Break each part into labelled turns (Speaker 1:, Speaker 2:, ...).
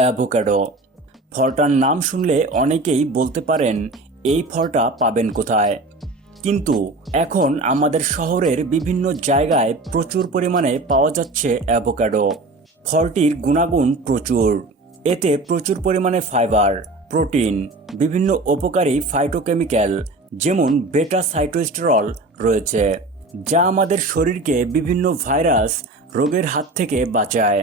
Speaker 1: Avocado. ফলটার নাম শুনলে অনেকেই বলতে পারেন, এই ফলটা পাবেন কোথায়? কিন্তু এখন আমাদের শহরের বিভিন্ন জায়গায় প্রচুর পরিমাণে পাওয়া যাচ্ছে অ্যাভোকাডো। ফলটির গুণাগুণ প্রচুর। এতে প্রচুর পরিমাণে ফাইবার, প্রোটিন, বিভিন্ন উপকারী ফাইটোকেমিক্যাল, যেমন বেটা সাইটোস্টেরল রয়েছে, যা আমাদের শরীরকে বিভিন্ন ভাইরাস, রোগের হাত থেকে বাঁচায়।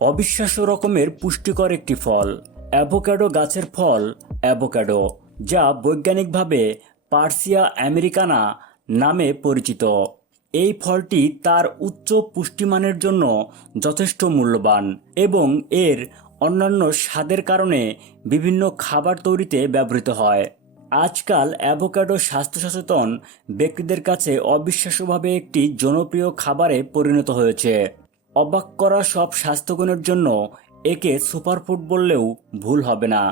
Speaker 1: অবিশ্বাস্য রকমের পুষ্টিকর একটি ফল অ্যাভোকাডো গাছের ফল অ্যাভোকাডো যা বৈজ্ঞানিকভাবে পার্সিয়া আমেরিকানা নামে পরিচিত। এই ফলটি তার উচ্চ পুষ্টিমানের জন্য যথেষ্ট মূল্যবান এবং এর অন্যান্য স্বাদের কারণে বিভিন্ন খাবার তৈরিতে ব্যবহৃত হয়। আজকাল অ্যাভোকাডো স্বাস্থ্য সচেতন ব্যক্তিদের কাছে অবিশ্বাস্যভাবে একটি জনপ্রিয় খাবারে পরিণত হয়েছে। অবাক করা সব স্বাস্থ্যগুণের জন্য একে সুপারফুড বললেও ভুল হবে না।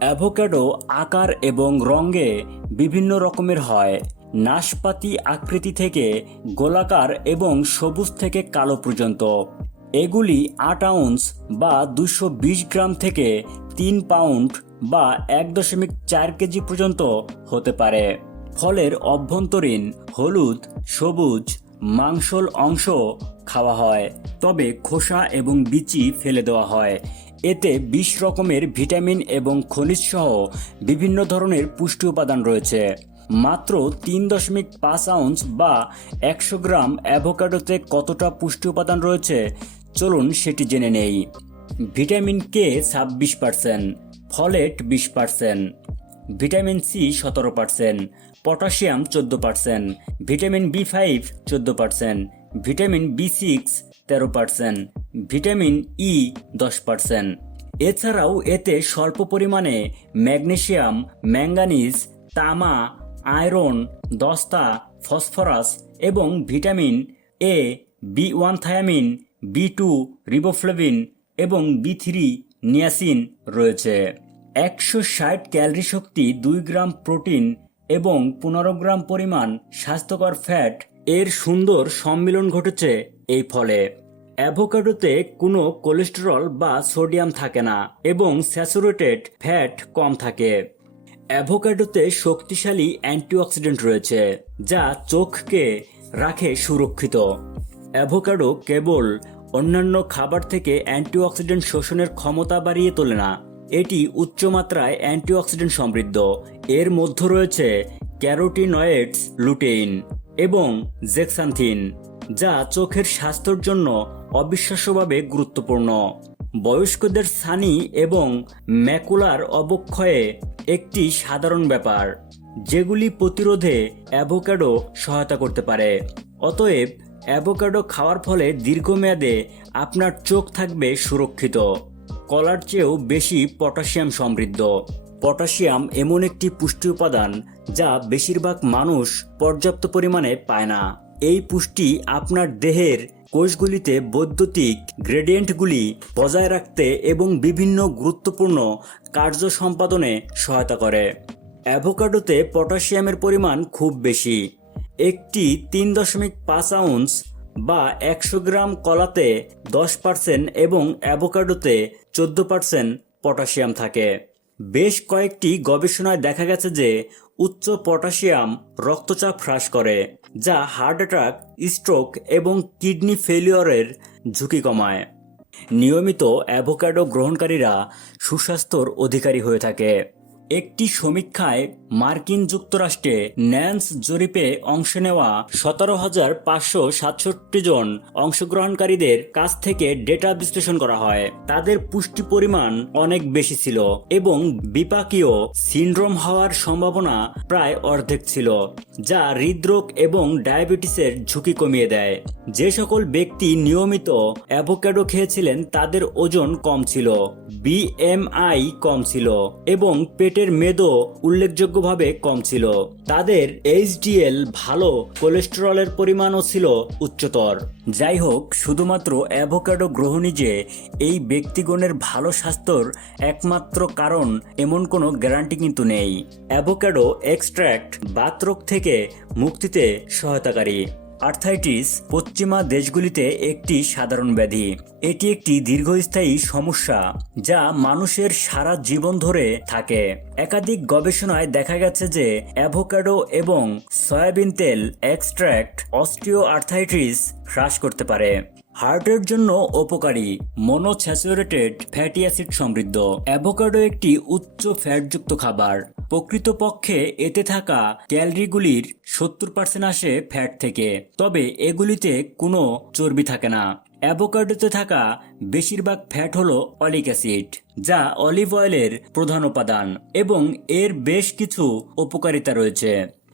Speaker 1: অ্যাভোকাডো আকার এবং রঙে বিভিন্ন রকমের হয়। নাশপাতি আকৃতি থেকে গোলাকার এবং সবুজ থেকে কালো পর্যন্ত। এগুলি আট আউন্স বা দুশো গ্রাম থেকে তিন পাউন্ড বা এক দশমিক চার কেজি পর্যন্ত হতে পারে। ফলের অভ্যন্তরীণ হলুদ, সবুজ মাংসল অংশ খাওয়া হয়, তবে খোসা এবং বিচি ফেলে দেওয়া হয়। এতে বিশ রকমের ভিটামিন এবং খনিজ সহ বিভিন্ন ধরনের পুষ্টি উপাদান রয়েছে। মাত্র তিন দশমিক পাঁচ আউন্স বা একশো গ্রাম অ্যাভোকাডোতে কতটা পুষ্টি উপাদান রয়েছে, চলুন সেটি জেনে নেই। ভিটামিন কে ছাব্বিশ পার্সেন্ট, ফলেট বিশ পার্সেন্ট, ভিটামিন সি সতেরো পার্সেন্ট পটাশিয়াম চোদ্দ পার্সেন্ট ভিটামিন বি ফাইভ চোদ্দ পার্সেন্ট ভিটামিন বি সিক্স তেরো পার্সেন্ট ভিটামিন ই দশ পার্সেন্ট এছাড়াও এতে স্বল্প পরিমাণে ম্যাগনেশিয়াম ম্যাঙ্গানিজ, তামা, আয়রন, দস্তা, ফসফরাস এবং vitamin A B one thiamine B two riboflavin এবং বি থ্রি নিয়াসিন রয়েছে। একশো ষাট ক্যালরি শক্তি দুই গ্রাম প্রোটিন এবং পনেরো গ্রাম পরিমাণ স্বাস্থ্যকর ফ্যাট এর সুন্দর সম্মিলন ঘটেছে এই ফলে। অ্যাভোকাডোতে কোনো কোলেস্টেরল বা সোডিয়াম থাকে না এবং স্যাচুরেটেড ফ্যাট কম থাকে। অ্যাভোকাডোতে শক্তিশালী অ্যান্টিঅক্সিডেন্ট রয়েছে, যা চোখকে রাখে সুরক্ষিত। অ্যাভোকাডো কেবল অন্যান্য খাবার থেকে অ্যান্টিঅক্সিডেন্ট শোষণের ক্ষমতা বাড়িয়ে তোলে না এটি উচ্চমাত্রায় অ্যান্টিঅক্সিডেন্ট সমৃদ্ধ। এর মধ্যে রয়েছে ক্যারোটিনয়েডস, লুটেইন এবং জেক্সান্থিন, যা চোখের স্বাস্থ্যের জন্য অবিশ্বাস্যভাবে গুরুত্বপূর্ণ। বয়স্কদের সানি এবং ম্যাকুলার অবক্ষয়ে একটি সাধারণ ব্যাপার, যেগুলি প্রতিরোধে অ্যাভোকাডো সহায়তা করতে পারে। অতএব অ্যাভোকাডো খাওয়ার ফলে দীর্ঘমেয়াদে আপনার চোখ থাকবে সুরক্ষিত। কলার চেয়েও বেশি পটাশিয়াম সমৃদ্ধ। পটাশিয়াম এমন একটি পুষ্টি উপাদান যা বেশিরভাগ মানুষ পর্যাপ্ত পরিমাণে পায় না। এই পুষ্টি আপনার দেহের কোষগুলিতে বৈদ্যুতিক গ্রেডিয়েন্টগুলি বজায় রাখতে এবং বিভিন্ন গুরুত্বপূর্ণ কার্য সম্পাদনে সহায়তা করে। অ্যাভোকাডোতে পটাশিয়ামের পরিমাণ খুব বেশি। একটি তিন দশমিক পাঁচ আউন্স বা একশো গ্রাম কলাতে দশ পার্সেন্ট এবং অ্যাভোকাডোতে চোদ্দ পার্সেন্ট পটাশিয়াম থাকে। বেশ কয়েকটি গবেষণায় দেখা গেছে যে উচ্চ পটাশিয়াম রক্তচাপ হ্রাস করে, যা হার্ট অ্যাটাক, স্ট্রোক এবং কিডনি ফেলিওরের ঝুঁকি কমায়। নিয়মিত অ্যাভোকাডো গ্রহণকারীরা সুস্বাস্থ্যর অধিকারী হয়ে থাকে। একটি সমীক্ষায় মার্কিন যুক্তরাষ্ট্রে ন্যান্স জরিপে অংশ নেওয়া সতেরো হাজার পাঁচশো সাতষট্টি জন অংশগ্রহণকারীদের কাছ থেকে ডেটা বিশ্লেষণ করা হয়। তাদের পুষ্টি পরিমাণ অনেক বেশি ছিল এবং বিপাকীয় সিন্ড্রোম হওয়ার সম্ভাবনা প্রায় অর্ধেক ছিল, যা হৃদরোগ এবং ডায়াবেটিসের ঝুঁকি কমিয়ে দেয়। যে সকল ব্যক্তি নিয়মিত অ্যাভোক্যাডো খেয়েছিলেন তাদের ওজন কম ছিল, বিএমআই কম ছিল এবং পেটের মেদও উল্লেখযোগ্যভাবে কম ছিল। তাদের এইচডিএল ভালো কোলেস্টেরলের পরিমাণও ছিল উচ্চতর। যাই হোক, শুধুমাত্র অ্যাভোক্যাডো গ্রহণই যে এই ব্যক্তিগণের ভালো স্বাস্থ্যর একমাত্র কারণ এমন কোনো গ্যারান্টি কিন্তু নেই। অ্যাভোকাডো এক্সট্র্যাক্ট বাতরোগ থেকে মুক্তিতে সহায়তাকারী। আর্থাইটিস পশ্চিমা দেশগুলিতে একটি সাধারণ ব্যাধি। এটি একটি দীর্ঘস্থায়ী সমস্যা যা মানুষের সারা জীবন ধরে থাকে। একাধিক গবেষণায় দেখা গেছে যে অ্যাভোকাডো এবং সয়াবিন তেল এক্সট্র্যাক্ট অস্টিও আর্থাইটিস হ্রাস করতে পারে। হার্টের জন্য উপকারী, মনোস্যাচুরেটেড ফ্যাটি অ্যাসিড সমৃদ্ধ। অ্যাভোকাডো একটি উচ্চ ফ্যাটযুক্ত খাবার। প্রকৃতপক্ষে এতে থাকা ক্যালরিগুলির সত্তর পার্সেন্ট আসে ফ্যাট থেকে। তবে এগুলিতে কোনো চর্বি থাকে না। অ্যাভোকাডোতে থাকা বেশিরভাগ ফ্যাট হল অলিক অ্যাসিড, যা অলিভ অয়েলের প্রধান উপাদান এবং এর বেশ কিছু উপকারিতা রয়েছে।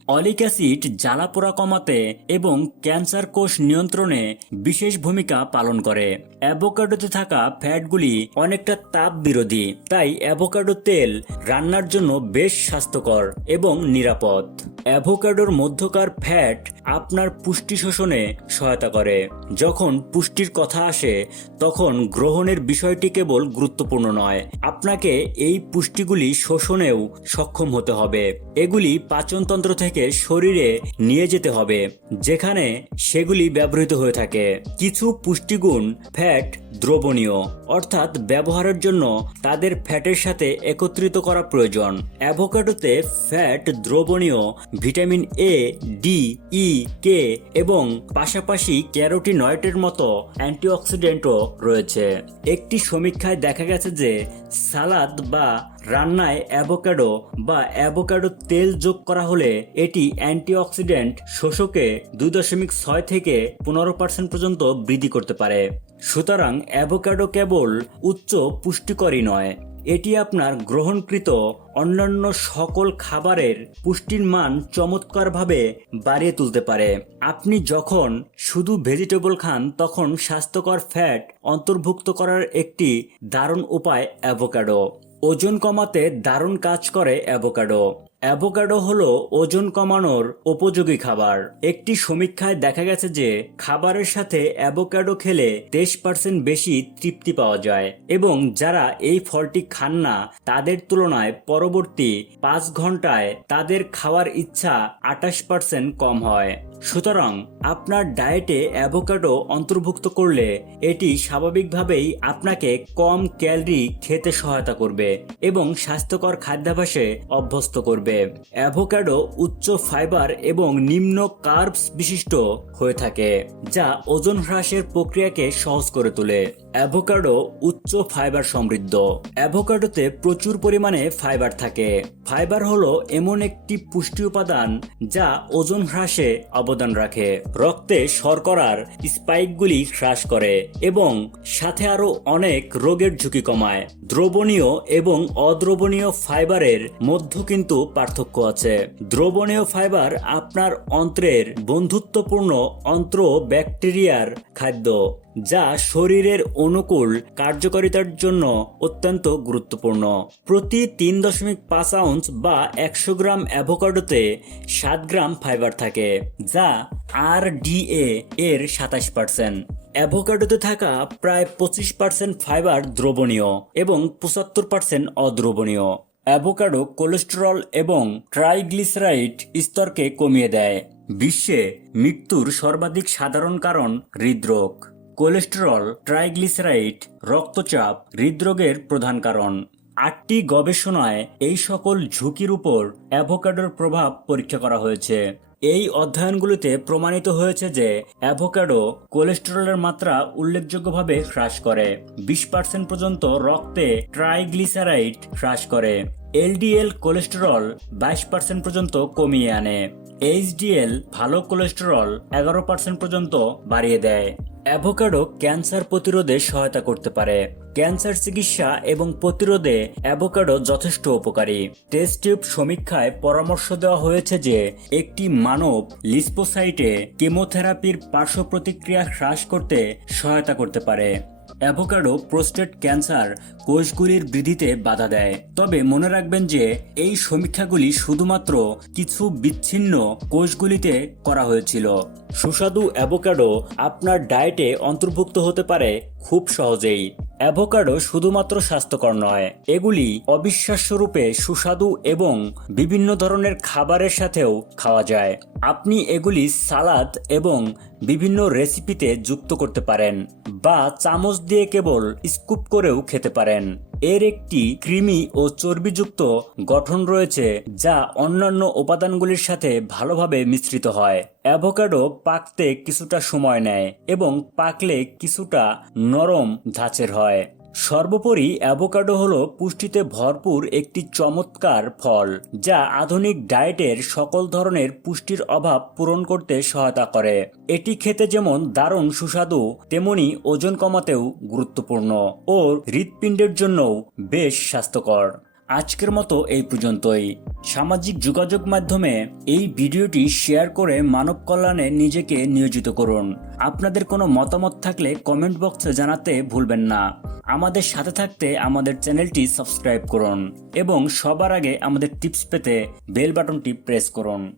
Speaker 1: অলিক অ্যাসিড জ্বালাপোড়া কমাতে এবং ক্যান্সার কোষ নিয়ন্ত্রণে বিশেষ ভূমিকা পালন করে। অ্যাভোকাডোতে থাকা ফ্যাটগুলি অনেকটা তাপ বিরোধী তাই অ্যাভোকাডো তেল রান্নার জন্য বেশ স্বাস্থ্যকর এবং নিরাপদ। অ্যাভোকাডোর মধ্যকার ফ্যাট আপনার পুষ্টি শোষণে সহায়তা করে। যখন পুষ্টির কথা আসে, তখন গ্রহণের বিষয়টি কেবল গুরুত্বপূর্ণ নয়, আপনাকে এই পুষ্টিগুলি শোষণেও সক্ষম হতে হবে। এগুলি পাচনতন্ত্র থেকে শরীরে নিয়ে যেতে হবে, যেখানে সেগুলি ব্যবহৃত হয়ে থাকে। কিছু পুষ্টিগুণ ফ্যাট দ্রবণীয়, অর্থাৎ ব্যবহারের জন্য তাদের ফ্যাটের সাথে একত্রিত করা প্রয়োজন। অ্যাভোকাডোতে ফ্যাট দ্রবণীয় vitamin A D E K এবং পাশাপাশি ক্যারোটিনয়েডের মতো অ্যান্টিঅক্সিডেন্টও রয়েছে। একটি সমীক্ষায় দেখা গেছে যে সালাদ বা রান্নায় অ্যাভোকাডো বা অ্যাভোকাডো তেল যোগ করা হলে এটি অ্যান্টিঅক্সিডেন্ট শোষকে দুই দশমিক ছয় থেকে পনেরো পার্সেন্ট পর্যন্ত বৃদ্ধি করতে পারে। সুতরাং অ্যাভোকাডো কেবল উচ্চ পুষ্টিকরই নয়, এটি আপনার গ্রহণকৃত অন্যান্য সকল খাবারের পুষ্টির মান চমৎকারভাবে বাড়িয়ে তুলতে পারে। আপনি যখন শুধু ভেজিটেবল খান, তখন স্বাস্থ্যকর ফ্যাট অন্তর্ভুক্ত করার একটি দারুণ উপায় অ্যাভোকাডো। ওজন কমাতে দারুণ কাজ করে অ্যাভোকাডো। অ্যাভোকাডো হলো ওজন কমানোর উপযোগী খাবার। একটি সমীক্ষায় দেখা গেছে যে, খাবারের সাথে অ্যাভোকাডো খেলে তেইশ পার্সেন্ট বেশি তৃপ্তি পাওয়া যায় এবং যারা এই ফলটি খান না, তাদের তুলনায় পরবর্তী পাঁচ ঘন্টায় তাদের খাওয়ার ইচ্ছা আঠাশ পার্সেন্ট কম হয়। সুতরাং আপনার ডায়েটে অ্যাভোকাডো অন্তর্ভুক্ত করলে এটি স্বাভাবিকভাবেই আপনাকে কম ক্যালরি খেতে সহায়তা করবে এবং স্বাস্থ্যকর খাদ্যাভ্যাসে অভ্যস্ত করবে। অ্যাভোকাডো উচ্চ ফাইবার এবং নিম্ন কার্বস বিশিষ্ট হয়ে থাকে, যা ওজন হ্রাসের প্রক্রিয়াকে সহজ করে তোলে। অ্যাভোকাডো উচ্চ ফাইবার সমৃদ্ধ। অ্যাভোকাডোতে প্রচুর পরিমাণে ফাইবার থাকে। ফাইবার হলো এমন একটি পুষ্টি উপাদান যা ওজন হ্রাসে অবদান রাখে। রক্তে শর্করার স্পাইকগুলি হ্রাস করে এবং সাথে আরও অনেক রোগের ঝুঁকি কমায়। দ্রবণীয় এবং অদ্রবণীয় ফাইবারের মধ্য কিন্তু পার্থক্য আছে। দ্রবণীয় ফাইবার আপনার অন্ত্রের বন্ধুত্বপূর্ণ অন্ত্র ব্যাকটেরিয়ার খাদ্য। যা শরীরের অনুকূল কার্যকারিতার জন্য অত্যন্ত গুরুত্বপূর্ণ। প্রতি তিন দশমিক পাঁচ আউন্স বা একশো গ্রাম অ্যাভোকাডোতে সাত গ্রাম ফাইবার থাকে, যা আর ডিএ এর সাতাশ পার্সেন্ট। অ্যাভোকাডোতে থাকা প্রায় পঁচিশ পার্সেন্ট ফাইবার দ্রবণীয় এবং পঁচাত্তর পার্সেন্ট অদ্রবণীয়। অ্যাভোকাডো কোলেস্টেরল এবং ট্রাইগ্লিসারাইড স্তরকে কমিয়ে দেয়। বিশ্বে মৃত্যুর সর্বাধিক সাধারণ কারণ হৃদরোগ। কোলেস্টেরল, ট্রাইগ্লিসারাইড, রক্তচাপ, হৃদরোগের প্রধান কারণ। আটটি গবেষণায় এই সকল ঝুঁকির উপর অ্যাভোকাডোর প্রভাব পরীক্ষা করা হয়েছে। এই অধ্যয়নগুলিতে প্রমাণিত হয়েছে যে অ্যাভোকাডো কোলেস্টেরলের মাত্রা উল্লেখযোগ্যভাবে হ্রাস করে। বিশ পার্সেন্ট পর্যন্ত রক্তে ট্রাইগ্লিসারাইড হ্রাস করে। এলডিএল কোলেস্টেরল বাইশ পার্সেন্ট পর্যন্ত কমিয়ে আনে। এইচডিএল ভালো কোলেস্টেরল এগারো পার্সেন্ট পর্যন্ত বাড়িয়ে দেয়। অ্যাভোকাডো ক্যান্সার প্রতিরোধে সহায়তা করতে পারে। ক্যান্সার চিকিৎসা এবং প্রতিরোধে অ্যাভোকাডো যথেষ্ট উপকারী। টেস্ট টিউব সমীক্ষায় পরামর্শ দেওয়া হয়েছে যে, একটি মানব লিসপোসাইটে কেমোথেরাপির পার্শ্ব প্রতিক্রিয়া হ্রাস করতে সহায়তা করতে পারে। অ্যাভোকাডো, প্রোস্টেট ক্যান্সার, কোষগুলির বৃদ্ধিতে বাধা দেয়। তবে মনে রাখবেন যে, এই সমীক্ষাগুলি শুধুমাত্র কিছু বিচ্ছিন্ন কোষগুলিতে করা হয়েছিল। সুস্বাদু অ্যাভোকাডো আপনার ডায়েটে অন্তর্ভুক্ত হতে পারে খুব সহজেই অ্যাভোকাডো শুধুমাত্র স্বাস্থ্যকর নয়, এগুলি অবিশ্বাস্যরূপে সুস্বাদু এবং বিভিন্ন ধরনের খাবারের সাথেও খাওয়া যায়। আপনি এগুলি সালাদ এবং বিভিন্ন রেসিপিতে যুক্ত করতে পারেন বা চামচ দিয়ে কেবল স্কুপ করেও খেতে পারেন। এর একটি কৃমি ও চর্বিযুক্ত গঠন রয়েছে, যা অন্যান্য উপাদানগুলির সাথে ভালোভাবে মিশ্রিত হয়। অ্যাভোকাডো পাকতে কিছুটা সময় নেয় এবং পাকলে কিছুটা নরম ধাঁচের হয়। সর্বোপরি অ্যাভোকাডো হলো পুষ্টিতে ভরপুর একটি চমৎকার ফল, যা আধুনিক ডায়েটের সকল ধরনের পুষ্টির অভাব পূরণ করতে সহায়তা করে। এটি খেতে যেমন দারুণ সুস্বাদু, তেমনি ওজন কমাতেও গুরুত্বপূর্ণ ও হৃৎপিণ্ডের জন্যও বেশ স্বাস্থ্যকর। আজকের মতো এই পর্যন্তই। সামাজিক যোগাযোগ মাধ্যমে এই ভিডিওটি শেয়ার করে মানব কল্যাণে নিজেকে নিয়োজিত করুন। আপনাদের কোনো মতামত থাকলে কমেন্ট বক্সে জানাতে ভুলবেন না। আমাদের সাথে থাকতে আমাদের চ্যানেলটি সাবস্ক্রাইব করুন এবং সবার আগে আমাদের টিপস পেতে বেল বাটনটি প্রেস করুন।